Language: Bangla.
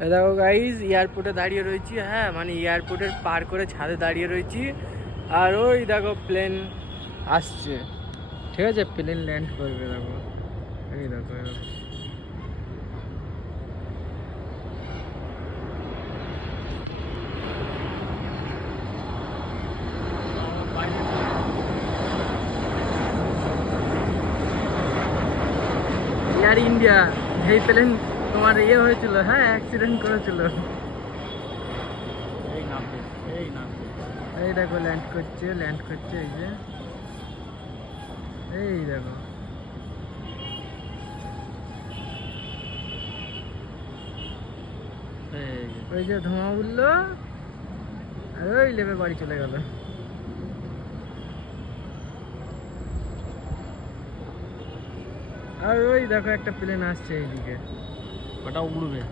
দেখো গাইজ এয়ারপোর্টে দাঁড়িয়ে রয়েছি, হ্যাঁ মানে এয়ারপোর্টের পার করে ছাদে দাঁড়িয়ে রয়েছি। আর ওই দেখো প্লেন আসছে, ঠিক আছে, প্লেন ল্যান্ড করবে। দেখো এই দেখো এয়ার ইন্ডিয়া, এই প্লেন তোমার ইয়ে হয়েছিল, হ্যাঁ অ্যাক্সিডেন্ট করেছিল। এই দেখো ল্যান্ড করছে, ল্যান্ড করছে, এই যে এই দেখো ওই যে ধোঁয়া উঠলো আর ওই লেবে বাড়ি চলে গেল। আর ওই দেখো একটা প্লেন আসছে এইদিকে, ওটা উড়বে।